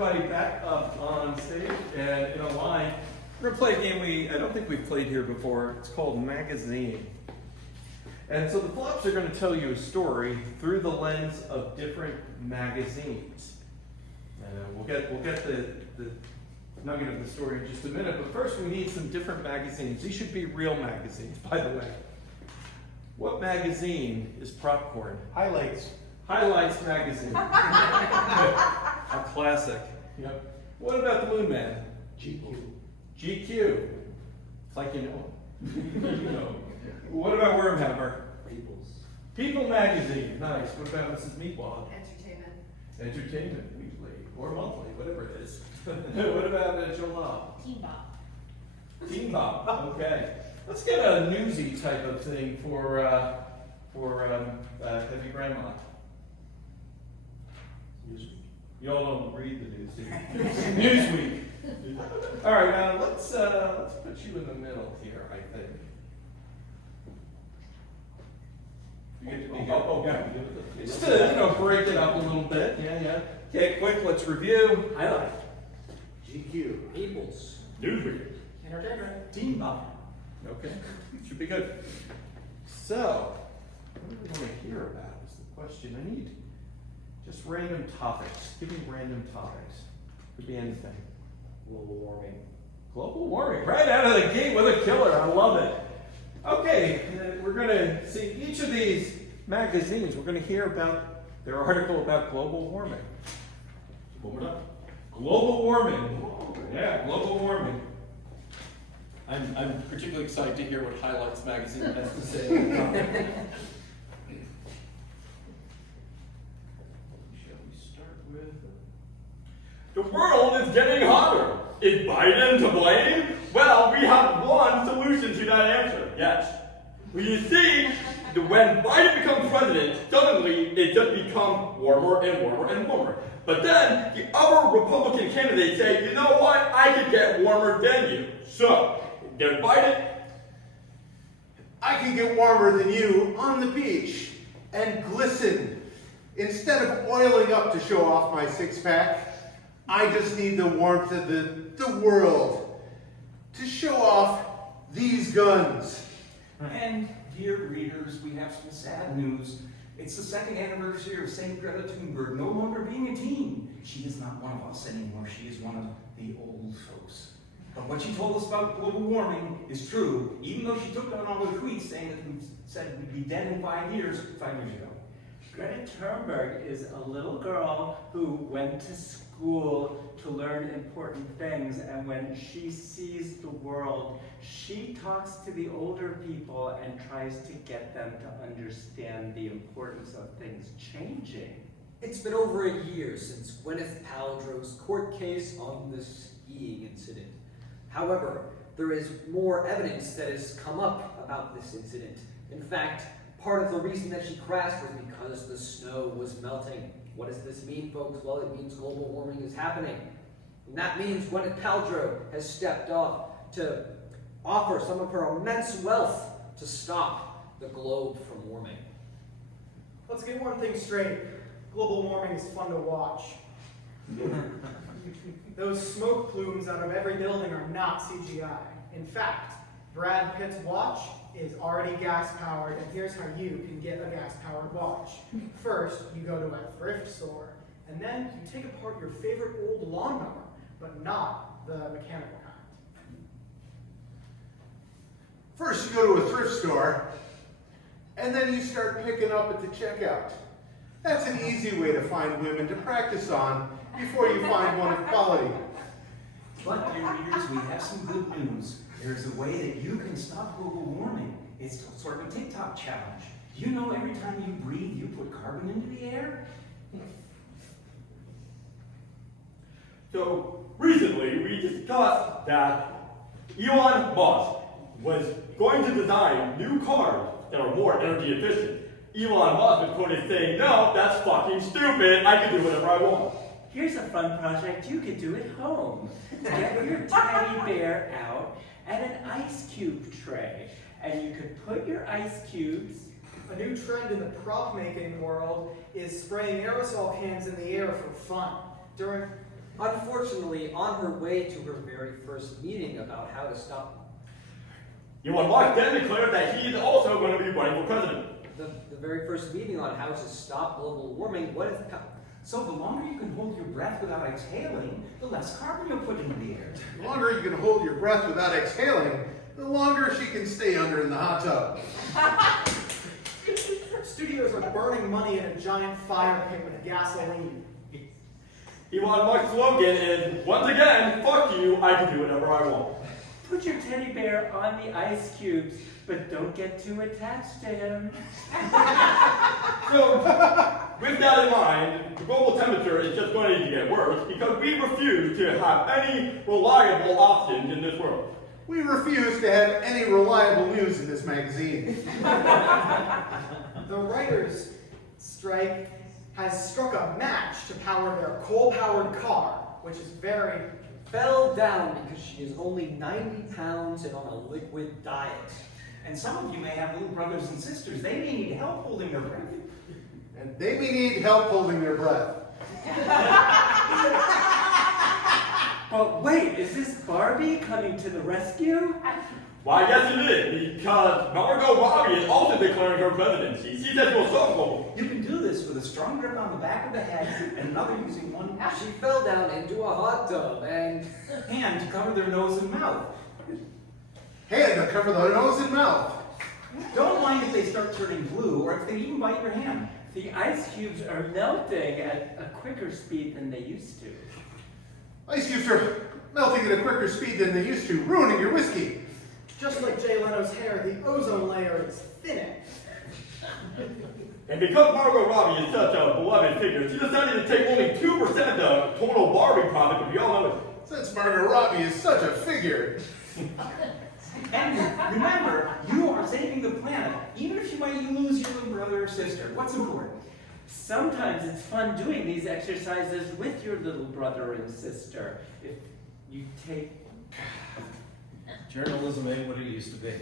everybody back up on stage and in a line. We're going to play a game I don't think we've played here before. It's called Magazine. And so the flops are going to tell you a story through the lens of different magazines. And we'll get the nugget of the story in just a minute, but first we need some different magazines. These should be real magazines, by the way. What magazine is Popcorn? Highlights. Highlights magazine. A classic. Yep. What about the Moon Man? GQ. GQ. It's like you know. You know. What about Wormhammer? People's. People magazine. Nice. What about Mrs. Meatwad? Entertainment. Entertainment Weekly or monthly, whatever it is. What about Joel? Teen Bop. Teen Bop. Okay. Let's get a newsy type of thing for Heavy Grandma. Newsweek. Y'all don't read the news, do you? Newsweek. All right, now let's put you in the middle here. I think. You get to be yeah. Just to break it up a little bit. Yeah. Okay, quick. Let's review. Highlight. GQ. People's. Newsweek. Entertainment. Teen Bop. Okay, should be good. So, what do we want to hear about is the question. I need just random topics. Give me random topics. Could be anything. Global warming. Global warming, right out of the gate with a killer. I love it. Okay, we're going to see each of these magazines. We're going to hear about their article about global warming. Global warming. Yeah, global warming. I'm particularly excited to hear what Highlights magazine has to say. Shall we start with? The world is getting hotter. Is Biden to blame? Well, we have one solution to that answer. Yes. Well, you see, when Biden becomes president, suddenly it just becomes warmer and warmer and warmer. But then the other Republican candidates say, you know what? I could get warmer than you. So, there's Biden. I can get warmer than you on the beach and glisten. Instead of oiling up to show off my six-pack, I just need the warmth of the world to show off these guns. And, dear readers, we have some sad news. It's the second anniversary of St. Greta Thunberg no longer being a teen. She is not one of us anymore. She is one of the old folks. But what she told us about global warming is true, even though she took down all the tweets saying that we said we'd be dead in 5 years ago. Greta Thunberg is a little girl who went to school to learn important things, and when she sees the world, she talks to the older people and tries to get them to understand the importance of things changing. It's been over a year since Gwyneth Paltrow's court case on the skiing incident. However, there is more evidence that has come up about this incident. In fact, part of the reason that she crashed was because the snow was melting. What does this mean, folks? Well, it means global warming is happening. And that means Gwyneth Paltrow has stepped up to offer some of her immense wealth to stop the globe from warming. Let's get one thing straight. Global warming is fun to watch. Those smoke plumes out of every building are not CGI. In fact, Brad Pitt's watch is already gas-powered, and here's how you can get a gas-powered watch. First, you go to a thrift store, and then you take apart your favorite old lawnmower, but not the mechanical kind. First you go to a thrift store, and then you start picking up at the checkout. That's an easy way to find women to practice on before you find one of quality. But, dear readers, we have some good news. There's a way that you can stop global warming. It's sort of a TikTok challenge. Do you know every time you breathe, you put carbon into the air? So, recently we discussed that Elon Musk was going to design new cars that are more energy efficient. Elon Musk was quoted saying, no, that's fucking stupid. I can do whatever I want. Here's a fun project you could do at home. Get your teddy bear out and an ice cube tray, and you could put your ice cubes. A new trend in the prop making world is spraying aerosol cans in the air for fun. During Unfortunately, on her way to her very first meeting about how to stop Elon Musk then declared that he is also going to be running for president. the very first meeting on how to stop global warming, what if So the longer you can hold your breath without exhaling, the less carbon you'll put into the air. The longer you can hold your breath without exhaling, the longer she can stay under in the hot tub. Studios are burning money in a giant fire pit with gasoline. Elon Musk's slogan is, once again, fuck you, I can do whatever I want. Put your teddy bear on the ice cubes, but don't get too attached to him. So, with that in mind, the global temperature is just going to get worse because we refuse to have any reliable options in this world. We refuse to have any reliable news in this magazine. The writers' strike has struck a match to power their coal-powered car, which is very... fell down because she is only 90 pounds and on a liquid diet. And some of you may have little brothers and sisters. They may need help holding their breath. And they may need help holding their breath. But wait, is this Barbie coming to the rescue? Why, yes it is, because Margot Robbie is also declaring her presidency. She says she'll solve global. You can do this with a strong grip on the back of the head and another using one She fell down into a hot tub and hand to cover their nose and mouth. Hand to cover the nose and mouth. Don't mind if they start turning blue or if they even bite your hand. The ice cubes are melting at a quicker speed than they used to. Ice cubes are melting at a quicker speed than they used to, ruining your whiskey. Just like Jay Leno's hair, the ozone layer is thinning. And because Margot Robbie is such a beloved figure, she decided to take only 2% of the total Barbie profit, but we all know it. Since Margot Robbie is such a figure. And remember, you are saving the planet, even if you might lose your little brother or sister. What's important? Sometimes it's fun doing these exercises with your little brother and sister. If you take... Journalism ain't what it used to be.